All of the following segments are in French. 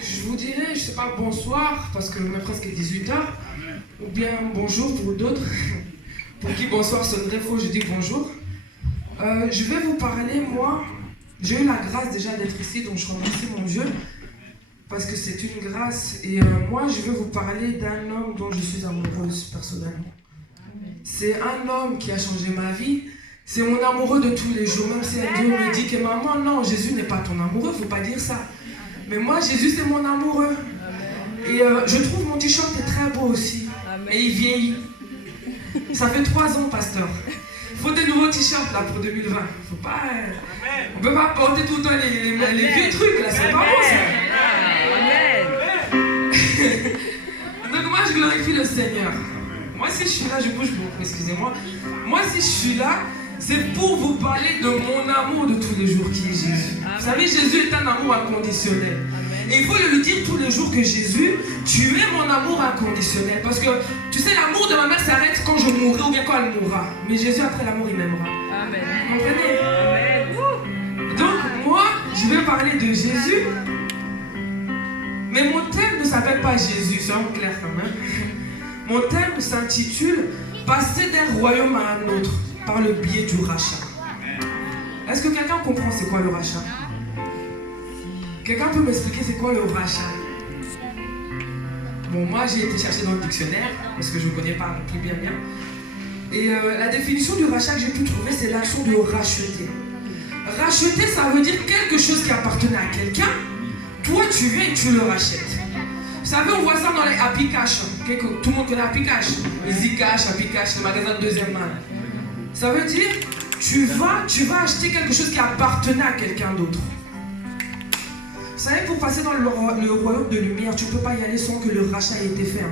Je vous dirais, je sais pas, bonsoir, parce que on est presque 18h, ou bien bonjour pour d'autres. Pour qui bonsoir sonnerait faux, je dis bonjour. Je vais vous parler, moi, j'ai eu la grâce déjà d'être ici, donc je remercie mon Dieu, parce que c'est une grâce. Et moi, je vais vous parler d'un homme dont je suis amoureuse personnellement. C'est un homme qui a changé ma vie. C'est mon amoureux de tous les jours, même si un Dieu me dit que maman, non, Jésus n'est pas ton amoureux, faut pas dire ça. Mais moi, Jésus, c'est mon amoureux. Et je trouve mon t-shirt est très beau aussi. Mais il vieillit. Ça fait 3 ans, pasteur. Il faut des nouveaux t-shirts là pour 2020. Faut pas, on peut pas porter tout le temps les vieux trucs là, c'est pas bon ça. Donc moi, je glorifie le Seigneur. Moi, si je suis là, je bouge beaucoup, excusez-moi. Moi, si je suis là, c'est pour vous parler de mon amour de tous les jours qui est Jésus. Vous savez, Jésus est un amour inconditionnel. Et il faut lui dire tous les jours que Jésus, tu es mon amour inconditionnel. Parce que, tu sais, l'amour de ma mère s'arrête quand je mourrai ou bien quand elle mourra. Mais Jésus, après l'amour, il m'aimera. Amen. Vous comprenez? Amen. Donc, moi, je vais parler de Jésus. Mais mon thème ne s'appelle pas Jésus, soyons clairs quand même. Mon thème s'intitule « Passer d'un royaume à un autre » par le biais du rachat. Est-ce que quelqu'un comprend c'est quoi le rachat? Quelqu'un peut m'expliquer c'est quoi le rachat? Bon, moi j'ai été chercher dans le dictionnaire, parce que je ne connais pas non plus bien. Et la définition du rachat que j'ai pu trouver, c'est l'action de racheter. Racheter, ça veut dire quelque chose qui appartenait à quelqu'un, toi tu viens et tu le rachètes. Vous savez, on voit ça dans les Happy Cash. Tout le monde connaît Happy Cash. Easy Cash, Happy Cash, le magasin de deuxième main. Ça veut dire, tu vas acheter quelque chose qui appartenait à quelqu'un d'autre. Vous savez, pour passer dans le royaume de lumière, tu ne peux pas y aller sans que le rachat ait été fait.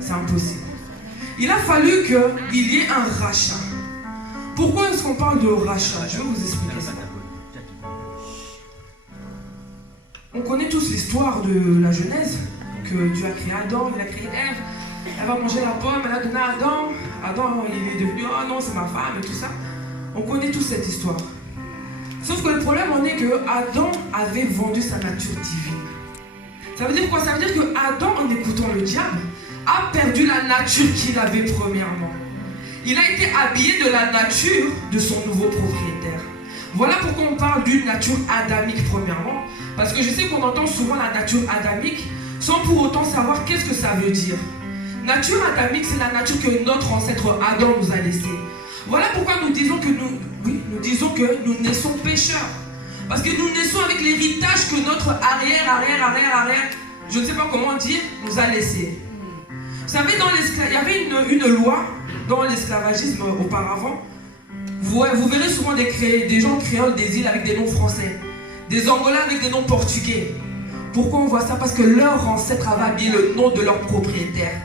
C'est impossible. Il a fallu qu'il y ait un rachat. Pourquoi est-ce qu'on parle de rachat? Je vais vous expliquer ça. On connaît tous l'histoire de la Genèse. Que Dieu a créé Adam, il a créé Ève, elle va manger la pomme, elle a donné à Adam, Adam il est devenu, oh non c'est ma femme et tout ça. On connaît tous cette histoire. Sauf que le problème en est que Adam avait vendu sa nature divine. Ça veut dire quoi? Ça veut dire que Adam, en écoutant le diable, a perdu la nature qu'il avait premièrement. Il a été habillé de la nature de son nouveau propriétaire. Voilà pourquoi on parle d'une nature adamique premièrement, parce que je sais qu'on entend souvent la nature adamique, sans pour autant savoir qu'est-ce que ça veut dire. Nature adamique, c'est la nature que notre ancêtre Adam nous a laissée. Voilà pourquoi nous disons que nous naissons pécheurs. Parce que nous naissons avec l'héritage que notre arrière, je ne sais pas comment dire, nous a laissé. Vous savez, il y avait une loi dans l'esclavagisme auparavant. Vous verrez souvent des gens créoles des îles avec des noms français. Des Angolais avec des noms portugais. Pourquoi on voit ça? Parce que leur ancêtre avait habillé le nom de leur propriétaire.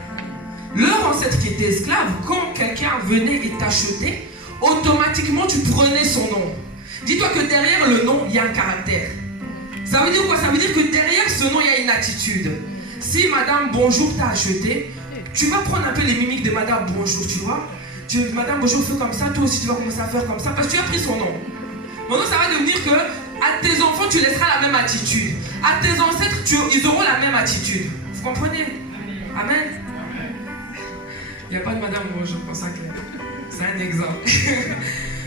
Leur ancêtre qui était esclave, quand quelqu'un venait et t'achetait, automatiquement tu prenais son nom. Dis-toi que derrière le nom, il y a un caractère. Ça veut dire quoi? Ça veut dire que derrière ce nom, il y a une attitude. Si Madame Bonjour t'a acheté, tu vas prendre un peu les mimiques de Madame Bonjour, tu vois. Madame Bonjour fait comme ça, toi aussi tu vas commencer à faire comme ça, parce que tu as pris son nom. Maintenant, ça va devenir que à tes enfants, tu laisseras la même attitude. À tes ancêtres, ils auront la même attitude. Vous comprenez? Amen. Il n'y a pas de Madame Bonjour pour ça, Claire. C'est un exemple.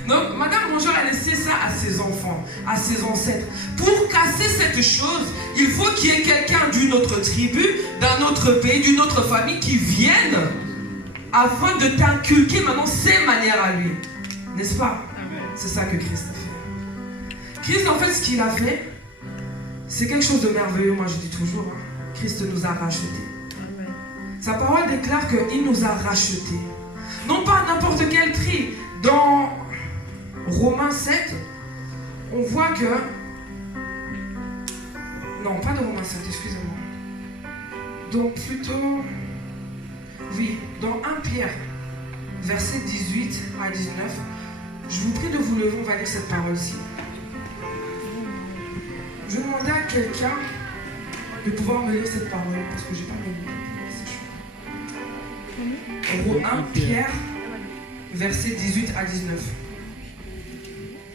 Donc, Madame Bonjour a laissé ça à ses enfants, à ses ancêtres. Pour casser cette chose, il faut qu'il y ait quelqu'un d'une autre tribu, d'un autre pays, d'une autre famille qui vienne afin de t'inculquer maintenant ses manières à lui. N'est-ce pas? C'est ça que Christ a fait. Christ, en fait, ce qu'il a fait, c'est quelque chose de merveilleux, moi je dis toujours. Christ nous a rachetés. Amen. Sa parole déclare qu'il nous a rachetés. Non pas à n'importe quel prix. Dans Romains 7, on voit que... Non, pas de Romains 7, excusez-moi. Donc plutôt... Oui, dans 1 Pierre, versets 18 à 19, je vous prie de vous lever, on va lire cette parole-ci. Je demandais à quelqu'un de pouvoir me lire cette parole parce que je n'ai pas mes mots. 1 Pierre, versets 18 à 19.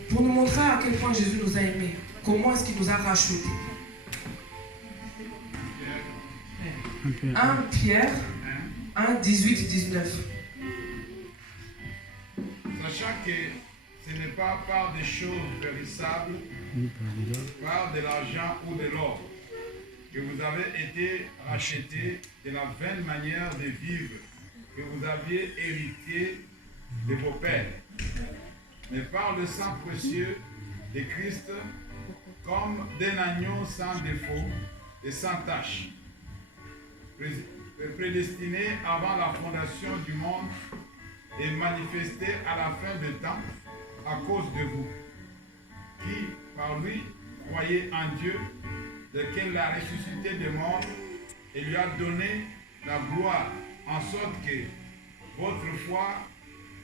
Pour nous montrer à quel point Jésus nous a aimés. Comment est-ce qu'il nous a rachetés. 1 Pierre 1, 18 et 19. Sachant que ce n'est pas par des choses périssables, par de l'argent ou de l'or, que vous avez été rachetés de la vaine manière de vivre que vous aviez hérité de vos pères, mais par le sang précieux de Christ, comme d'un agneau sans défaut et sans tache, prédestiné avant la fondation du monde et manifesté à la fin des temps à cause de vous, qui, par lui, croyez en Dieu, lequel l'a ressuscité des morts et lui a donné la gloire, en sorte que votre foi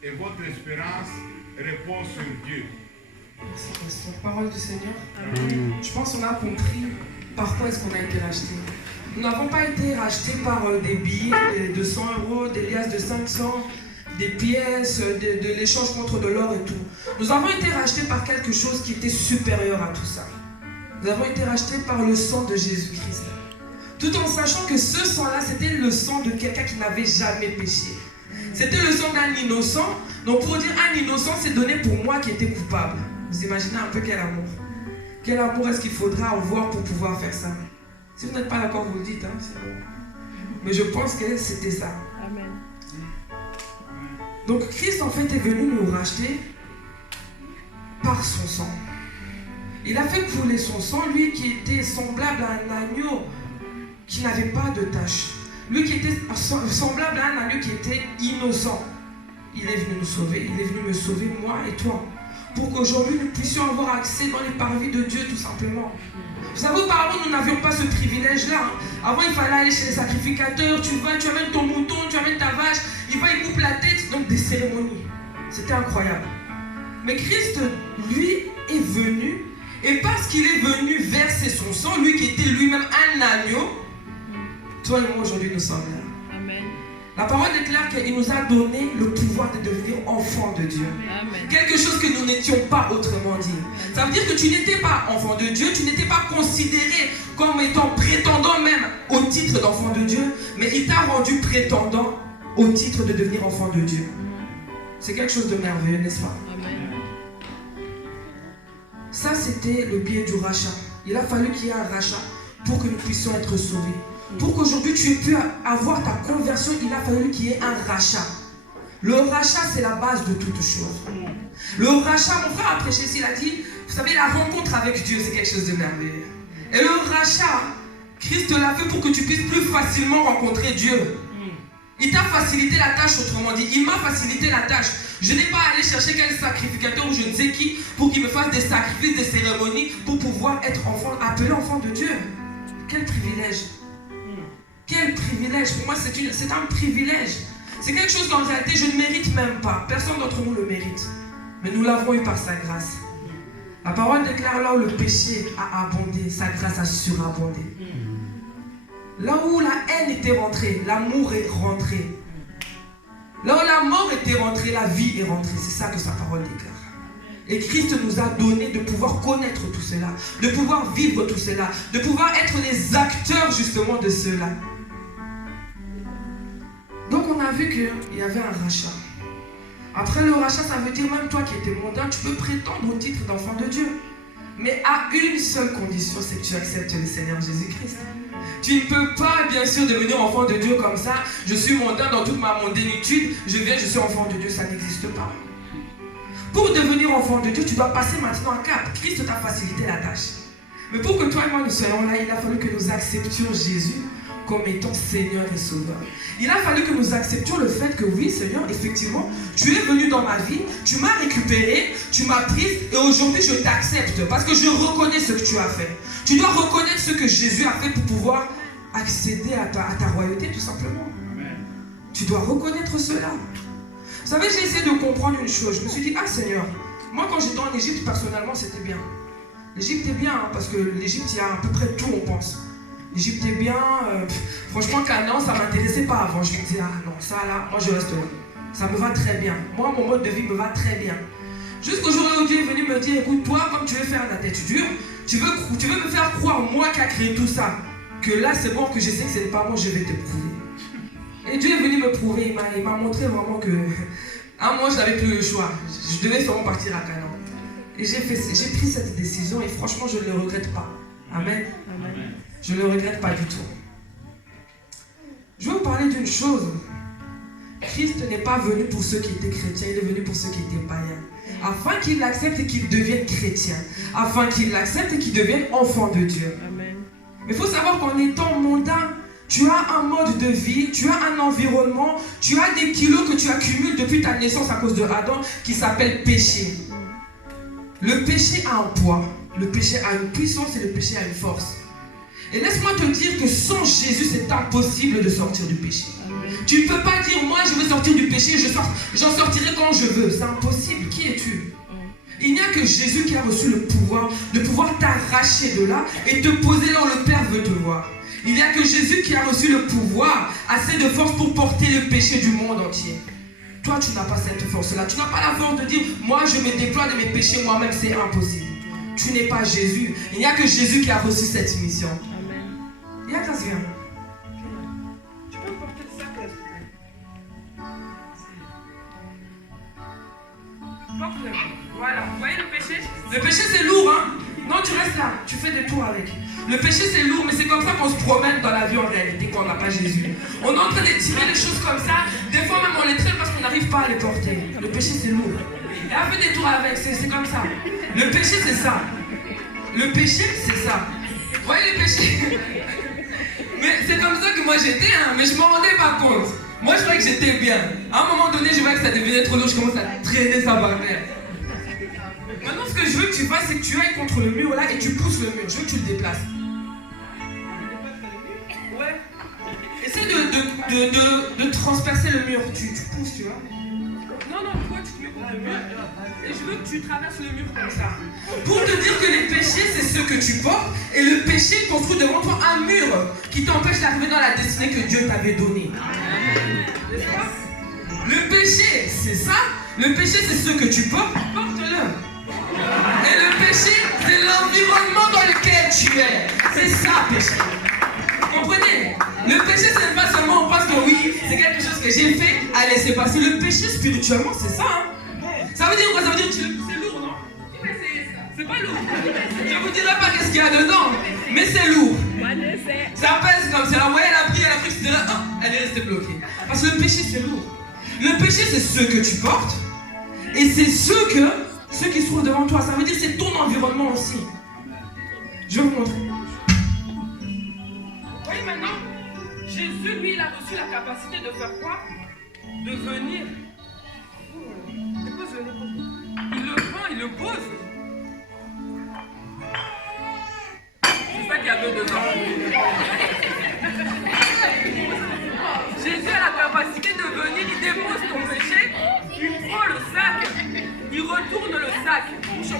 et votre espérance reposent sur Dieu. C'est la parole du Seigneur. Amen. Je pense qu'on a compris par quoi est-ce qu'on a été racheté. Nous n'avons pas été rachetés par des billets de 100 €, des liasses de 500, des pièces, de l'échange contre de l'or et tout. Nous avons été rachetés par quelque chose qui était supérieur à tout ça. Nous avons été rachetés par le sang de Jésus-Christ. Tout en sachant que ce sang-là, c'était le sang de quelqu'un qui n'avait jamais péché. C'était le sang d'un innocent. Donc pour dire un innocent, c'est donné pour moi qui étais coupable. Vous imaginez un peu quel amour. Quel amour est-ce qu'il faudra avoir pour pouvoir faire ça? Si vous n'êtes pas d'accord, vous le dites. Hein, mais je pense que c'était ça. Amen. Donc Christ en fait est venu nous racheter par son sang. Il a fait couler son sang, lui qui était semblable à un agneau qui n'avait pas de tache. Lui qui était semblable à un agneau qui était innocent. Il est venu nous sauver, il est venu me sauver, moi et toi. Pour qu'aujourd'hui nous puissions avoir accès dans les parvis de Dieu tout simplement. Vous savez, auparavant nous n'avions pas ce privilège-là. Hein. Avant il fallait aller chez les sacrificateurs, tu vas, tu amènes ton mouton, tu amènes ta vache, il va, il coupe la tête, donc des cérémonies. C'était incroyable. Mais Christ, lui, est venu, et parce qu'il est venu verser son sang, lui qui était lui-même un agneau, toi et moi aujourd'hui nous sommes là. Amen. La parole déclare qu'il nous a donné le pouvoir de devenir enfants de Dieu. Amen. Quelque chose que nous n'étions pas autrement dit. Ça veut dire que tu n'étais pas enfant de Dieu, tu n'étais pas considéré comme étant prétendant même au titre d'enfant de Dieu, mais il t'a rendu prétendant au titre de devenir enfant de Dieu. C'est quelque chose de merveilleux, n'est-ce pas? Amen. Ça, c'était le biais du rachat. Il a fallu qu'il y ait un rachat pour que nous puissions être sauvés. Pour qu'aujourd'hui tu aies pu avoir ta conversion, il a fallu qu'il y ait un rachat. Le rachat, c'est la base de toute chose. Le rachat, mon frère a prêché ici, il a dit, vous savez, la rencontre avec Dieu, c'est quelque chose de merveilleux. Et le rachat, Christ l'a fait pour que tu puisses plus facilement rencontrer Dieu. Il t'a facilité la tâche, autrement dit. Il m'a facilité la tâche. Je n'ai pas à aller chercher quel sacrificateur ou je ne sais qui pour qu'il me fasse des sacrifices, des cérémonies pour pouvoir être enfant, appelé enfant de Dieu. Quel privilège. Quel privilège. Pour moi, c'est un privilège. C'est quelque chose qu'en réalité, je ne mérite même pas. Personne d'entre nous le mérite. Mais nous l'avons eu par sa grâce. La parole déclare là où le péché a abondé, sa grâce a surabondé. Là où la haine était rentrée, l'amour est rentré. Là où la mort était rentrée, la vie est rentrée. C'est ça que sa parole déclare. Et Christ nous a donné de pouvoir connaître tout cela, de pouvoir vivre tout cela, de pouvoir être les acteurs justement de cela. Donc on a vu qu'il y avait un rachat. Après le rachat, ça veut dire même toi qui étais mondain, tu peux prétendre au titre d'enfant de Dieu. Mais à une seule condition, c'est que tu acceptes le Seigneur Jésus-Christ. Tu ne peux pas bien sûr devenir enfant de Dieu comme ça. Je suis mondain dans toute ma mondénitude, je viens, je suis enfant de Dieu, ça n'existe pas. Pour devenir enfant de Dieu, tu dois passer maintenant un cap. Christ t'a facilité la tâche. Mais pour que toi et moi nous soyons là, il a fallu que nous acceptions Jésus comme étant Seigneur et Sauveur. Il a fallu que nous acceptions le fait que oui, Seigneur, effectivement, tu es venu dans ma vie, tu m'as récupéré, tu m'as prise et aujourd'hui je t'accepte parce que je reconnais ce que tu as fait. Tu dois reconnaître ce que Jésus a fait pour pouvoir accéder à ta royauté tout simplement. Amen. Tu dois reconnaître cela. Vous savez, j'ai essayé de comprendre une chose. Je me suis dit, ah Seigneur, moi quand j'étais en Égypte, personnellement, c'était bien. L'Égypte est bien, hein, parce que l'Égypte, il y a à peu près tout, on pense. L'Égypte est bien. Franchement, Canaan, ça ne m'intéressait pas avant. Je me disais, ah non, ça là, moi je reste là. Ça me va très bien. Moi, mon mode de vie me va très bien. Jusqu'au jour où Dieu est venu me dire, écoute, toi, comme tu veux faire la tête dure, tu veux me faire croire, moi qui a créé tout ça, que là c'est bon, que je sais que ce n'est pas bon, je vais te prouver. Et Dieu est venu me prouver, il m'a montré vraiment que à un moment je n'avais plus le choix. Je devais sûrement partir à Canaan. Et j'ai pris cette décision et franchement je ne le regrette pas. Amen. Amen. Je ne le regrette pas du tout. Je vais vous parler d'une chose. Christ n'est pas venu pour ceux qui étaient chrétiens, il est venu pour ceux qui étaient païens. Afin qu'ils l'acceptent et qu'ils deviennent chrétiens. Afin qu'ils l'acceptent et qu'ils deviennent enfants de Dieu. Amen. Mais il faut savoir qu'en étant mondain, tu as un mode de vie, tu as un environnement, tu as des kilos que tu accumules depuis ta naissance à cause de Adam qui s'appelle péché. Le péché a un poids, le péché a une puissance et le péché a une force. Et laisse-moi te dire que sans Jésus, c'est impossible de sortir du péché. Tu ne peux pas dire, moi je veux sortir du péché, j'en sortirai quand je veux. C'est impossible. Qui es-tu? Il n'y a que Jésus qui a reçu le pouvoir de pouvoir t'arracher de là et te poser là où le Père veut te voir. Il n'y a que Jésus qui a reçu le pouvoir, assez de force pour porter le péché du monde entier. Toi, tu n'as pas cette force-là. Tu n'as pas la force de dire, moi je me déploie de mes péchés moi-même, c'est impossible. Tu n'es pas Jésus. Il n'y a que Jésus qui a reçu cette mission. Il y a qu'à se faire. Tu peux me porter le sac là, s'il te plaît. Porte-le. Voilà. Vous voyez le péché? Le péché c'est lourd, hein? Non, tu restes là. Tu fais des tours avec. Le péché c'est lourd, mais c'est comme ça qu'on se promène dans la vie en réalité quand on n'a pas Jésus. On est en train de tirer les choses comme ça. Des fois même on les traîne parce qu'on n'arrive pas à les porter. Le péché c'est lourd. Et on fait des tours avec, c'est comme ça. Le péché c'est ça. Le péché c'est ça. Vous voyez le péché? Mais c'est comme ça que moi j'étais, hein, mais je ne m'en rendais pas compte. Moi je croyais que j'étais bien. À un moment donné, je voyais que ça devenait trop lourd, je commence à traîner ça par terre. Maintenant, ce que je veux que tu fasses, c'est que tu ailles contre le mur là et tu pousses le mur. Je veux que tu le déplaces. Ouais. Essaie de transpercer le mur. Tu pousses, tu vois. Non, toi tu te mets contre le mur. Et je veux que tu traverses le mur comme ça. Pour te dire que les péchés, c'est ce que tu portes. Et le péché construit devant toi un mur qui t'empêche d'arriver dans la destinée que Dieu t'avait donnée. Le péché, c'est ça. Le péché, c'est ce que tu portes. Porte-le. Et le péché, c'est l'environnement dans lequel tu es. C'est ça, péché. Vous comprenez? Le péché, c'est pas seulement on pense que oui, c'est quelque chose que j'ai fait. Allez, c'est passé. Le péché, spirituellement, c'est ça. Hein? Ça veut dire quoi? Ça veut dire que c'est lourd, non? C'est pas lourd. Je ne vous dirai pas qu'est-ce qu'il y a dedans, mais c'est lourd. Ça pèse comme ça. Vous voyez, elle a pris, etc. Oh, elle est restée bloquée. Parce que le péché, c'est lourd. Le péché, c'est ce que tu portes. Et c'est ceux qui se trouvent devant toi. Ça veut dire que c'est ton environnement aussi. Je vais vous montrer. Vous voyez maintenant, Jésus, lui, il a reçu la capacité de faire quoi? De venir. Il le prend, il le pose. C'est ça qu'il y avait dedans. Jésus a la capacité de venir, il dépose ton péché, il prend le sac, il retourne le sac.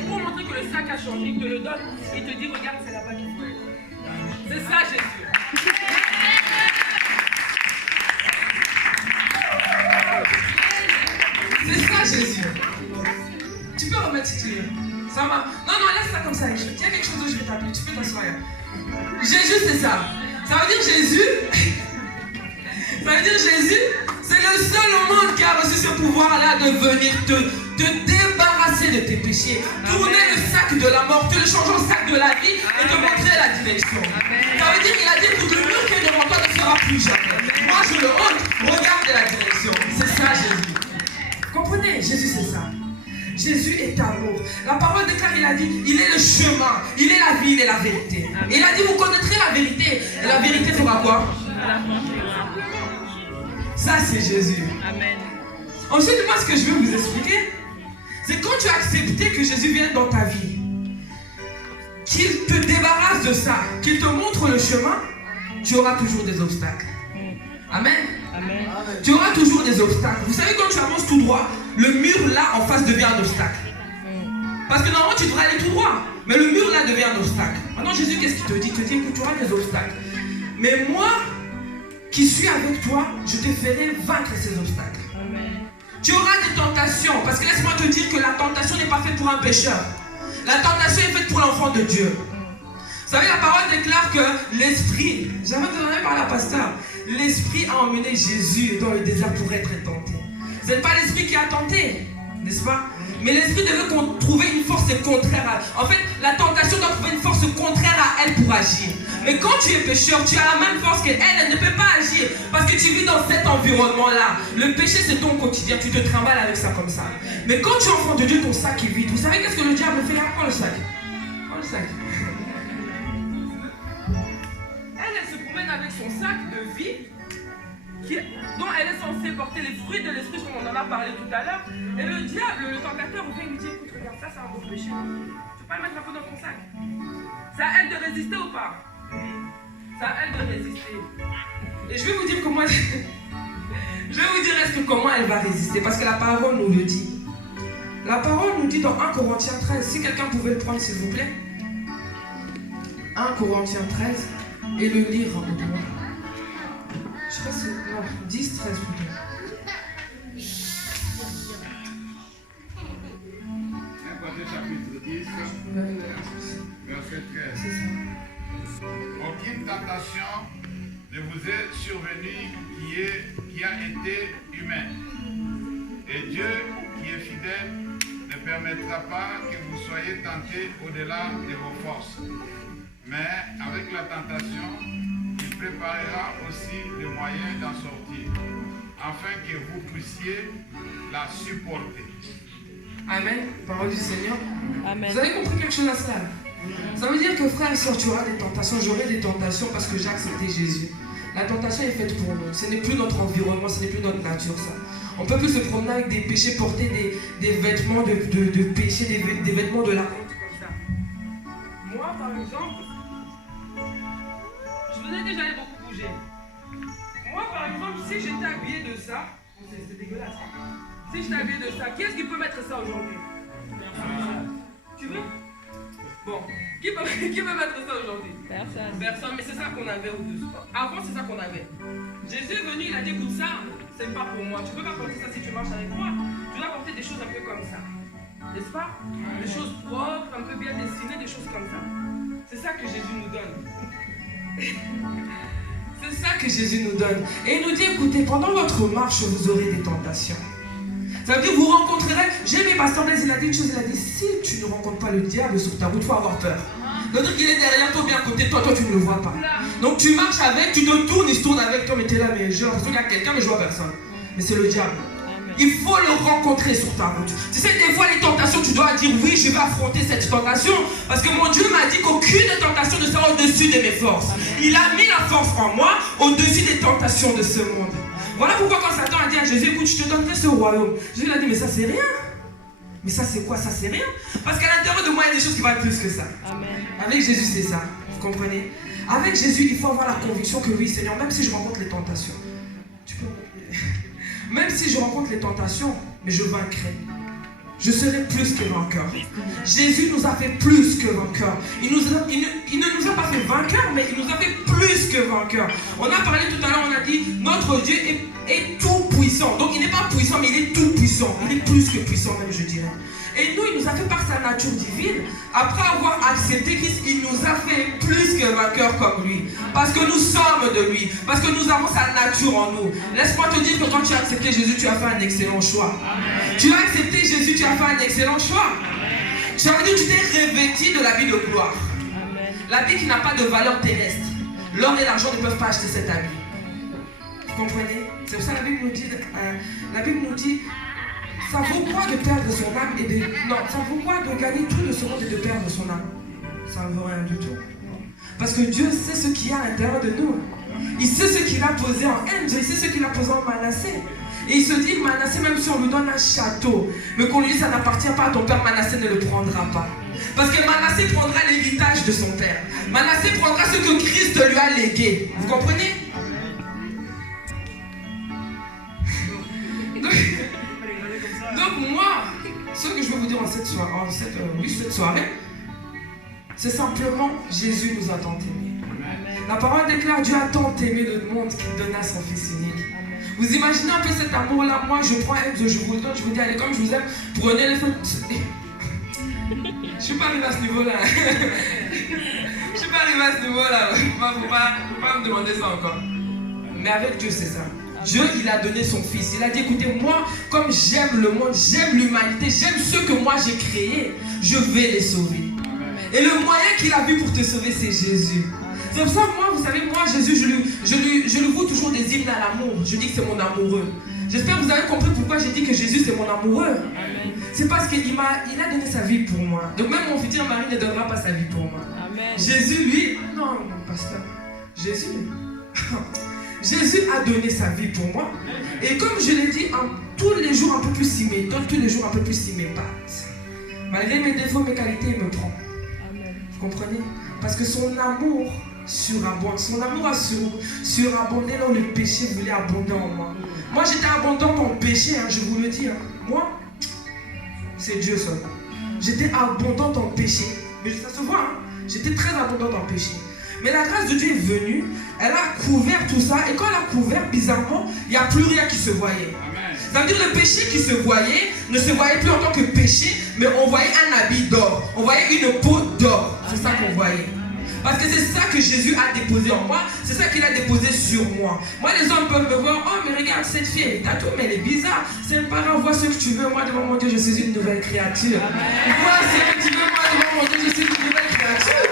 Pour montrer que le sac a changé, il te le donne, il te dit regarde, c'est là-bas qu'il faut être. C'est ça Jésus. C'est ça Jésus. Tu peux remettre si tu veux. Ça va. Non, laisse ça comme ça. Il y a quelque chose où je vais t'appeler. Tu peux t'asseoir. Jésus, c'est ça. Ça veut dire Jésus. Ça veut dire Jésus, c'est le seul au monde qui a reçu ce pouvoir-là de venir te débarrasser de tes péchés. Tourner le sac de la mort, te le changer au sac de la vie et te montrer la direction. Ça veut dire qu'il a dit que le mur qui est devant toi ne sera plus jamais. Moi, je le honte. Regarde la direction. C'est ça, Jésus. Comprenez, Jésus, c'est ça. Jésus est amour. La parole déclare, il a dit, il est le chemin, il est la vie, il est la vérité. Et il a dit, vous connaîtrez la vérité. Et la vérité fera quoi? Ça, c'est Jésus. Amen. Ensuite, moi, ce que je veux vous expliquer, c'est quand tu as accepté que Jésus vienne dans ta vie, qu'il te débarrasse de ça, qu'il te montre le chemin, tu auras toujours des obstacles. Amen. Amen. Tu auras toujours des obstacles. Vous savez, quand tu avances tout droit, le mur là en face devient un obstacle. Parce que normalement tu devrais aller tout droit, mais le mur là devient un obstacle. Maintenant Jésus, qu'est-ce qu'il te dit? Il te dit que tu auras des obstacles. Mais moi, qui suis avec toi, je te ferai vaincre ces obstacles. Amen. Tu auras des tentations, parce que laisse-moi te dire que la tentation n'est pas faite pour un pécheur. La tentation est faite pour l'enfant de Dieu. Vous savez, la parole déclare que l'Esprit, jamais donné par la pasteur, l'Esprit a emmené Jésus dans le désert pour être tenté. Ce n'est pas l'Esprit qui a tenté, n'est-ce pas? Mais l'Esprit devait trouver une force contraire à... En fait, la tentation doit trouver une force contraire à elle pour agir. Mais quand tu es pécheur, tu as la même force qu'elle. Elle ne peut pas agir. Parce que tu vis dans cet environnement-là. Le péché, c'est ton quotidien. Tu te trimbales avec ça comme ça. Mais quand tu es enfant de Dieu, ton sac est vide. Vous savez qu'est-ce que le diable fait là? Prends le sac. Prends le sac. Elle se promène avec son sac de vie dont elle est censée porter les fruits de l'esprit, comme on en a parlé tout à l'heure. Et le diable, le tentateur, vient lui dire, écoute, regarde, ça c'est un beau péché. Tu ne peux pas le mettre un peu dans ton sac. C'est à elle de résister ou pas? C'est à elle de résister. Et je vais vous dire comment elle... Je vais vous dire comment elle va résister. Parce que la parole nous le dit. La parole nous dit dans 1 Corinthiens 13. Si quelqu'un pouvait le prendre s'il vous plaît. 1 Corinthiens 13. Et le lire en moi. Je sais pas si... Non, 10, 13 plutôt. 1 Corinthiens chapitre 10, verset 13. C'est ça. Aucune tentation ne vous est survenue qui a été humaine. Et Dieu, qui est fidèle, ne permettra pas que vous soyez tentés au-delà de vos forces. Mais avec la tentation, il préparera aussi le moyen d'en sortir, afin que vous puissiez la supporter. Amen. Parole du Seigneur. Amen. Vous avez compris quelque chose à cela? Ça veut dire que frère et soeur, tu auras des tentations. J'aurai des tentations parce que j'ai accepté Jésus. La tentation est faite pour nous. Ce n'est plus notre environnement, ce n'est plus notre nature, ça. On ne peut plus se promener avec des péchés, porter des vêtements de péché, des vêtements de la honte comme ça. Moi, par exemple, je vous ai déjà beaucoup bougé. Moi, par exemple, si j'étais habillé de ça, c'est dégueulasse. Si j'étais habillé de ça, qui est-ce qui peut mettre ça aujourd'hui? Tu veux? Bon, qui peut mettre ça aujourd'hui? Personne. Personne, mais c'est ça qu'on avait au-dessus. Avant, c'est ça qu'on avait. Jésus est venu, il a dit, écoute ça, c'est pas pour moi. Tu peux pas porter ça si tu marches avec moi. Tu dois porter des choses un peu comme ça. N'est-ce pas? Des choses propres, un peu bien dessinées, des choses comme ça. C'est ça que Jésus nous donne. C'est ça que Jésus nous donne. Et il nous dit, écoutez, pendant votre marche, vous aurez des tentations. Ça veut dire que vous rencontrerez... J'ai aimé Pasteur Blaise, il a dit une chose, il a dit, si tu ne rencontres pas le diable sur ta route, il faut avoir peur. C'est-à-dire qu'il est derrière toi, bien à côté de toi, toi tu ne le vois pas. Donc tu marches avec, tu te tournes, il se tourne avec toi, mais tu es là, mais j'ai l'impression qu'il y a quelqu'un, mais je vois personne. Mais c'est le diable. Il faut le rencontrer sur ta route. Tu sais, des fois, les tentations, tu dois dire, oui, je vais affronter cette tentation. Parce que mon Dieu m'a dit qu'aucune tentation ne sera au-dessus de mes forces. Il a mis la force en moi au-dessus des tentations de ce monde. Voilà pourquoi quand Satan a dit à Jésus, écoute, je te donnerai ce royaume. Jésus lui a dit, mais ça c'est rien. Mais ça c'est quoi? Ça c'est rien. Parce qu'à l'intérieur de moi, il y a des choses qui valent plus que ça. Amen. Avec Jésus, c'est ça. Vous comprenez? Avec Jésus, il faut avoir la conviction que oui, Seigneur, même si je rencontre les tentations, tu peux... Même si je rencontre les tentations, mais je vaincrai. Je serai plus que vainqueur. Jésus nous a fait plus que vainqueur. Il ne nous a pas fait vainqueur, mais il nous a fait plus que vainqueur. On a parlé tout à l'heure, on a dit, notre Dieu est tout puissant. Donc il n'est pas puissant, mais il est tout puissant. Il est plus que puissant même, je dirais. Et nous, il nous a fait par sa nature divine. Après avoir accepté Christ, il nous a fait plus que vainqueurs comme lui. Parce que nous sommes de lui. Parce que nous avons sa nature en nous. Laisse-moi te dire que quand tu as accepté Jésus, tu as fait un excellent choix. Amen. Tu as accepté Jésus, tu as fait un excellent choix. Ça veut dire que tu t'es revêtu de l'habit de gloire. L'habit qui n'a pas de valeur terrestre. L'or et l'argent ne peuvent pas acheter cet habit. Vous comprenez? C'est pour ça que la Bible nous dit ça vaut quoi de perdre son âme et de... Non, ça vaut quoi de gagner tout de ce monde et de perdre son âme? Ça ne vaut rien du tout. Parce que Dieu sait ce qu'il y a à l'intérieur de nous. Il sait ce qu'il a posé en Angel, il sait ce qu'il a posé en Manassé. Et il se dit, Manassé, même si on lui donne un château, mais qu'on lui dit ça n'appartient pas à ton père, Manassé ne le prendra pas. Parce que Manassé prendra l'héritage de son père. Manassé prendra ce que Christ lui a légué. Vous comprenez? Donc moi, ce que je veux vous dire en cette soirée, c'est simplement Jésus nous a tant aimés. La parole déclare, Dieu a tant aimé le monde qu'il donna son Fils unique. Vous imaginez un peu cet amour-là? Moi, je prends un, je vous le donne, je vous dis, allez, comme je vous aime, prenez les feux. Je ne suis pas arrivé à ce niveau-là. Je suis pas arrivé à ce niveau-là. Faut pas me demander ça encore. Mais avec Dieu, c'est ça. Dieu, il a donné son fils. Il a dit, écoutez, moi, comme j'aime le monde, j'aime l'humanité, j'aime ceux que moi j'ai créés, je vais les sauver. Et le moyen qu'il a vu pour te sauver, c'est Jésus. C'est pour ça que moi, vous savez, moi, Jésus, je lui voue toujours des hymnes à l'amour. Je dis que c'est mon amoureux. J'espère que vous avez compris pourquoi j'ai dit que Jésus, c'est mon amoureux. C'est parce qu'il a donné sa vie pour moi. Donc même mon futur mari ne donnera pas sa vie pour moi. Amen. Jésus, lui, non, pasteur, Jésus... Jésus a donné sa vie pour moi. Et comme je l'ai dit, tous les jours un peu plus il m'étonne, tous les jours un peu plus il m'épate. Malgré mes défauts, mes qualités, il me prend. Amen. Vous comprenez? Parce que son amour surabonde. Son amour a surabondé là où le péché voulait abonder en moi. Moi j'étais abondante en péché, je vous le dis. Moi, c'est Dieu seul. J'étais abondante en péché. Mais ça se voit, j'étais très abondante en péché. Mais la grâce de Dieu est venue, elle a couvert tout ça, et quand elle a couvert, bizarrement, il n'y a plus rien qui se voyait. Amen. Ça veut dire que le péché qui se voyait ne se voyait plus en tant que péché, mais on voyait un habit d'or, on voyait une peau d'or. C'est ça qu'on voyait. Parce que c'est ça que Jésus a déposé en moi, c'est ça qu'il a déposé sur moi. Moi, les hommes peuvent me voir, oh mais regarde, cette fille, elle est tatouée, mais elle est bizarre. C'est pas grave, vois ce que tu veux, moi devant mon Dieu, je suis une nouvelle créature. Vois ce que tu veux, moi devant mon Dieu, je suis une nouvelle créature.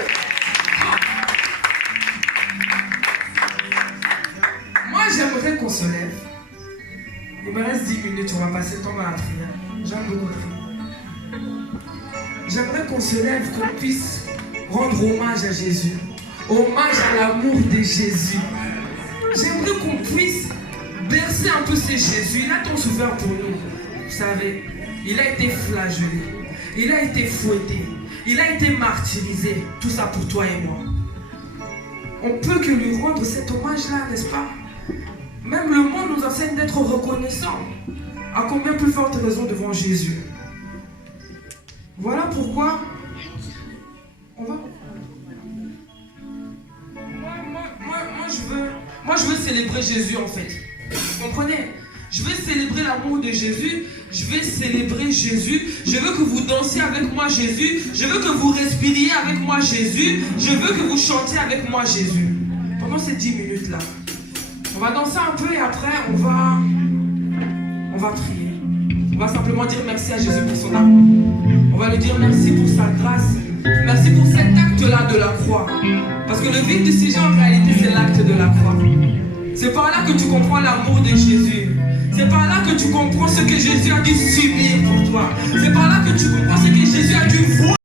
J'aimerais qu'on se lève. Il me reste 10 minutes, on va passer le temps à la prière. J'aime beaucoup prier. J'aimerais qu'on se lève, qu'on puisse rendre hommage à Jésus. Hommage à l'amour de Jésus. J'aimerais qu'on puisse bercer un peu ce Jésus. Il a tant souffert pour nous. Vous savez, il a été flagellé. Il a été fouetté. Il a été martyrisé. Tout ça pour toi et moi. On peut que lui rendre cet hommage-là, n'est-ce pas? Même le monde nous enseigne d'être reconnaissant. À combien plus forte raison devant Jésus? Voilà pourquoi on va... Moi, je veux célébrer Jésus en fait. Vous comprenez? Je veux célébrer l'amour de Jésus. Je vais célébrer Jésus. Je veux que vous dansiez avec moi Jésus. Je veux que vous respiriez avec moi Jésus. Je veux que vous chantiez avec moi Jésus. Pendant ces 10 minutes-là. On va danser un peu et après on va prier. On va simplement dire merci à Jésus pour son amour. On va lui dire merci pour sa grâce. Merci pour cet acte-là de la croix. Parce que le vif du sujet en réalité c'est l'acte de la croix. C'est par là que tu comprends l'amour de Jésus. C'est par là que tu comprends ce que Jésus a dû subir pour toi. C'est par là que tu comprends ce que Jésus a dû voir.